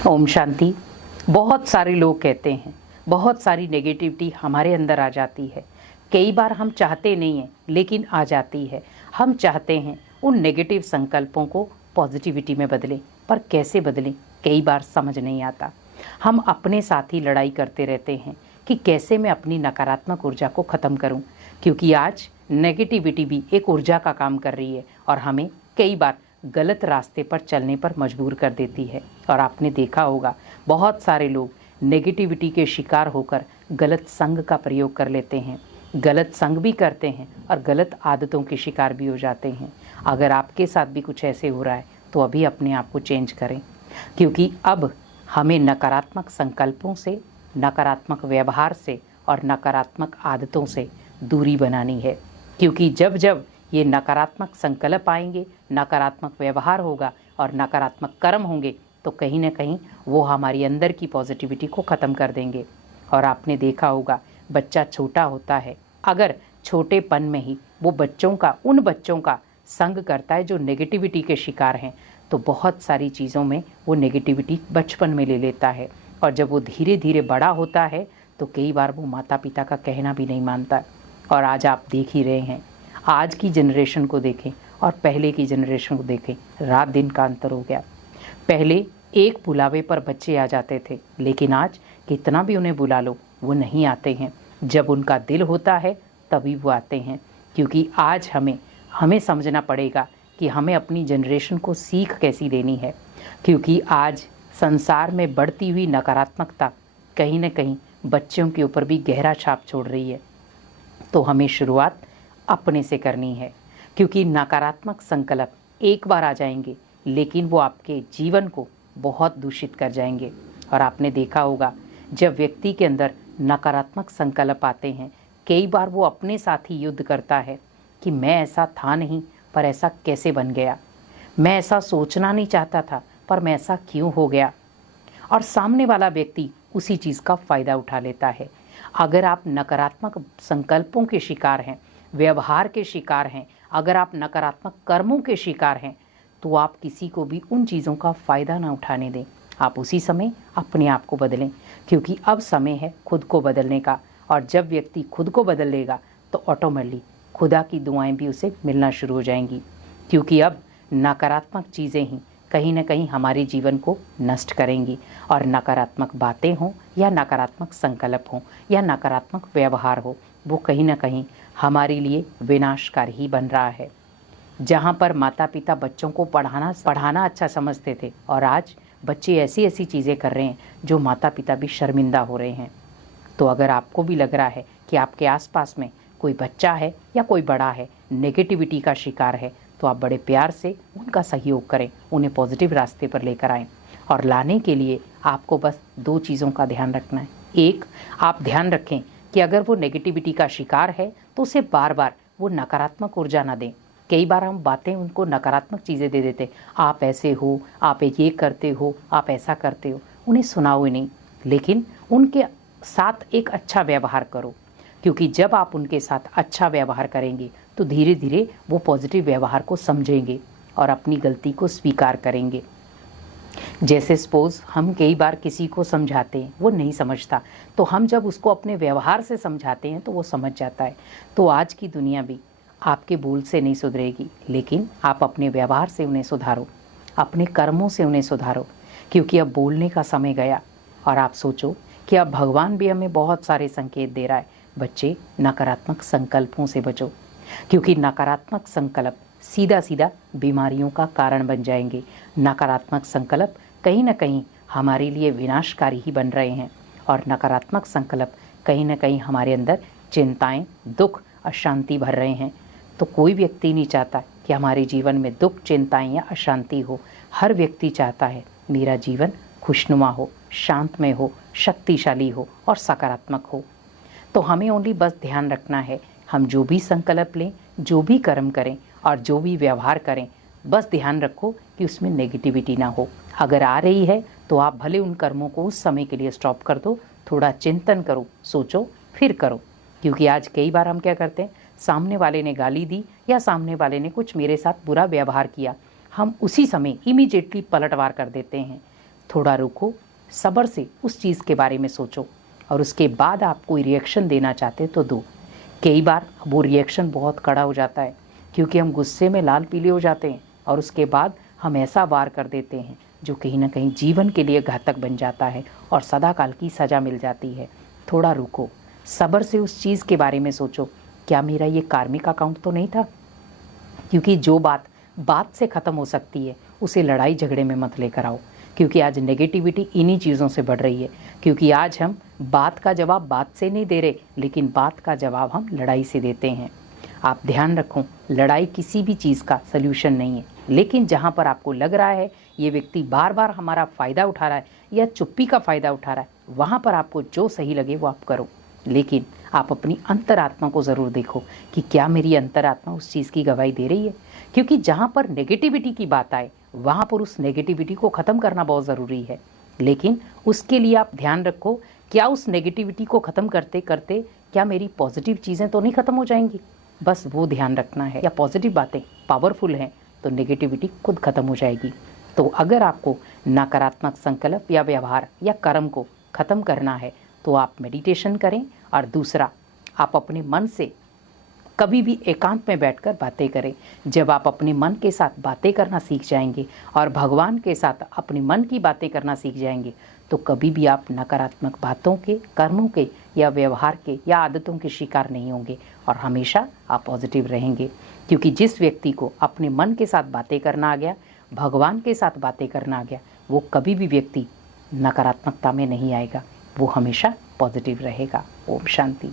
ओम शांति। बहुत सारे लोग कहते हैं, बहुत सारी नेगेटिविटी हमारे अंदर आ जाती है। कई बार हम चाहते नहीं हैं लेकिन आ जाती है। हम चाहते हैं उन नेगेटिव संकल्पों को पॉजिटिविटी में बदलें, पर कैसे बदलें कई बार समझ नहीं आता। हम अपने साथ ही लड़ाई करते रहते हैं कि कैसे मैं अपनी नकारात्मक ऊर्जा को ख़त्म करूं, क्योंकि आज नेगेटिविटी भी एक ऊर्जा का काम कर रही है और हमें कई बार गलत रास्ते पर चलने पर मजबूर कर देती है। और आपने देखा होगा बहुत सारे लोग नेगेटिविटी के शिकार होकर गलत संग का प्रयोग कर लेते हैं, गलत संग भी करते हैं और गलत आदतों के शिकार भी हो जाते हैं। अगर आपके साथ भी कुछ ऐसे हो रहा है तो अभी अपने आप को चेंज करें, क्योंकि अब हमें नकारात्मक संकल्पों से, नकारात्मक व्यवहार से और नकारात्मक आदतों से दूरी बनानी है। क्योंकि जब जब ये नकारात्मक संकल्प आएंगे, नकारात्मक व्यवहार होगा और नकारात्मक कर्म होंगे तो कहीं ना कहीं वो हमारी अंदर की पॉजिटिविटी को ख़त्म कर देंगे। और आपने देखा होगा बच्चा छोटा होता है, अगर छोटेपन में ही वो उन बच्चों का संग करता है जो नेगेटिविटी के शिकार हैं, तो बहुत सारी चीज़ों में वो नेगेटिविटी बचपन में ले लेता है। और जब वो धीरे धीरे बड़ा होता है तो कई बार वो माता पिता का कहना भी नहीं मानता। और आज आप देख ही रहे हैं, आज की जनरेशन को देखें और पहले की जनरेशन को देखें, रात दिन का अंतर हो गया। पहले एक बुलावे पर बच्चे आ जाते थे, लेकिन आज कितना भी उन्हें बुला लो वो नहीं आते हैं। जब उनका दिल होता है तभी वो आते हैं। क्योंकि आज हमें समझना पड़ेगा कि हमें अपनी जनरेशन को सीख कैसी देनी है। क्योंकि आज संसार में बढ़ती हुई नकारात्मकता कहीं ना कहीं बच्चों के ऊपर भी गहरा छाप छोड़ रही है। तो हमें शुरुआत अपने से करनी है, क्योंकि नकारात्मक संकल्प एक बार आ जाएंगे लेकिन वो आपके जीवन को बहुत दूषित कर जाएंगे। और आपने देखा होगा जब व्यक्ति के अंदर नकारात्मक संकल्प आते हैं, कई बार वो अपने साथ ही युद्ध करता है कि मैं ऐसा था नहीं पर ऐसा कैसे बन गया, मैं ऐसा सोचना नहीं चाहता था पर मैं ऐसा क्यों हो गया। और सामने वाला व्यक्ति उसी चीज़ का फ़ायदा उठा लेता है। अगर आप नकारात्मक संकल्पों के शिकार हैं, व्यवहार के शिकार हैं, अगर आप नकारात्मक कर्मों के शिकार हैं, तो आप किसी को भी उन चीज़ों का फ़ायदा ना उठाने दें। आप उसी समय अपने आप को बदलें, क्योंकि अब समय है खुद को बदलने का। और जब व्यक्ति खुद को बदल लेगा तो ऑटोमेटिकली खुदा की दुआएं भी उसे मिलना शुरू हो जाएंगी। क्योंकि अब नकारात्मक चीज़ें ही कहीं ना कहीं हमारे जीवन को नष्ट करेंगी। और नकारात्मक बातें हों या नकारात्मक संकल्प हों या नकारात्मक व्यवहार हो, वो कहीं ना कहीं हमारे लिए विनाशकारी ही बन रहा है। जहाँ पर माता पिता बच्चों को पढ़ाना अच्छा समझते थे, और आज बच्चे ऐसी ऐसी चीज़ें कर रहे हैं जो माता पिता भी शर्मिंदा हो रहे हैं। तो अगर आपको भी लग रहा है कि आपके आसपास में कोई बच्चा है या कोई बड़ा है नेगेटिविटी का शिकार है, तो आप बड़े प्यार से उनका सहयोग करें, उन्हें पॉजिटिव रास्ते पर लेकर आएँ। और लाने के लिए आपको बस 2 चीज़ों का ध्यान रखना है। एक, आप ध्यान रखें कि अगर वो नेगेटिविटी का शिकार है तो उसे बार बार वो नकारात्मक ऊर्जा ना दें। कई बार हम बातें उनको नकारात्मक चीज़ें दे देते, आप ऐसे हो, आप ये करते हो, आप ऐसा करते हो, उन्हें सुनाओ ही नहीं, लेकिन उनके साथ एक अच्छा व्यवहार करो। क्योंकि जब आप उनके साथ अच्छा व्यवहार करेंगे तो धीरे धीरे वो पॉजिटिव व्यवहार को समझेंगे और अपनी गलती को स्वीकार करेंगे। जैसे सपोज हम कई बार किसी को समझाते हैं, वो नहीं समझता, तो हम जब उसको अपने व्यवहार से समझाते हैं तो वो समझ जाता है। तो आज की दुनिया भी आपके बोल से नहीं सुधरेगी, लेकिन आप अपने व्यवहार से उन्हें सुधारो, अपने कर्मों से उन्हें सुधारो। क्योंकि अब बोलने का समय गया। और आप सोचो कि अब भगवान भी हमें बहुत सारे संकेत दे रहा है, बच्चे नकारात्मक संकल्पों से बचो। क्योंकि नकारात्मक संकल्प सीधा सीधा बीमारियों का कारण बन जाएंगे। नकारात्मक संकल्प कहीं ना कहीं हमारे लिए विनाशकारी ही बन रहे हैं। और नकारात्मक संकल्प कहीं ना कहीं हमारे अंदर चिंताएं, दुख, अशांति भर रहे हैं। तो कोई व्यक्ति नहीं चाहता कि हमारे जीवन में दुख, चिंताएं या अशांति हो। हर व्यक्ति चाहता है मेरा जीवन खुशनुमा हो, शांतमय हो, शक्तिशाली हो और सकारात्मक हो। तो हमें ओनली बस ध्यान रखना है, हम जो भी संकल्प लें, जो भी कर्म करें और जो भी व्यवहार करें, बस ध्यान रखो कि उसमें नेगेटिविटी ना हो। अगर आ रही है तो आप भले उन कर्मों को उस समय के लिए स्टॉप कर दो, थोड़ा चिंतन करो, सोचो, फिर करो। क्योंकि आज कई बार हम क्या करते हैं, सामने वाले ने गाली दी या सामने वाले ने कुछ मेरे साथ बुरा व्यवहार किया, हम उसी समय इमीडिएटली पलटवार कर देते हैं। थोड़ा रुको, सब्र से उस चीज़ के बारे में सोचो और उसके बाद आप कोई रिएक्शन देना चाहते तो दो। कई बार वो रिएक्शन बहुत कड़ा हो जाता है क्योंकि हम गुस्से में लाल पीले हो जाते हैं और उसके बाद हम ऐसा वार कर देते हैं जो कहीं ना कहीं जीवन के लिए घातक बन जाता है और सदाकाल की सज़ा मिल जाती है। थोड़ा रुको, सब्र से उस चीज़ के बारे में सोचो, क्या मेरा ये कार्मिक अकाउंट तो नहीं था? क्योंकि जो बात से ख़त्म हो सकती है उसे लड़ाई झगड़े में मत लेकर आओ, क्योंकि आज नेगेटिविटी इन्हीं चीज़ों से बढ़ रही है। क्योंकि आज हम बात का जवाब बात से नहीं दे रहे, लेकिन बात का जवाब हम लड़ाई से देते हैं। आप ध्यान रखो, लड़ाई किसी भी चीज़ का सल्यूशन नहीं है, लेकिन जहाँ पर आपको लग रहा है ये व्यक्ति बार बार हमारा फ़ायदा उठा रहा है या चुप्पी का फ़ायदा उठा रहा है, वहाँ पर आपको जो सही लगे वो आप करो। लेकिन आप अपनी अंतरात्मा को ज़रूर देखो कि क्या मेरी अंतरात्मा उस चीज़ की गवाही दे रही है। क्योंकि जहाँ पर नेगेटिविटी की बात आए वहाँ पर उस नेगेटिविटी को ख़त्म करना बहुत ज़रूरी है। लेकिन उसके लिए आप ध्यान रखो, क्या उस नेगेटिविटी को ख़त्म करते करते क्या मेरी पॉजिटिव चीज़ें तो नहीं ख़त्म हो जाएंगी? बस वो ध्यान रखना है। या पॉजिटिव बातें पावरफुल हैं तो नेगेटिविटी खुद ख़त्म हो जाएगी। तो अगर आपको नकारात्मक संकल्प या व्यवहार या कर्म को ख़त्म करना है तो आप मेडिटेशन करें। और दूसरा, आप अपने मन से कभी भी एकांत में बैठकर बातें करें। जब आप अपने मन के साथ बातें करना सीख जाएंगे और भगवान के साथ अपने मन की बातें करना सीख जाएंगे तो कभी भी आप नकारात्मक बातों के, कर्मों के या व्यवहार के या आदतों के शिकार नहीं होंगे और हमेशा आप पॉजिटिव रहेंगे। क्योंकि जिस व्यक्ति को अपने मन के साथ बातें करना आ गया, भगवान के साथ बातें करना आ गया, वो कभी भी व्यक्ति नकारात्मकता में नहीं आएगा, वो हमेशा पॉजिटिव रहेगा। ओम शांति।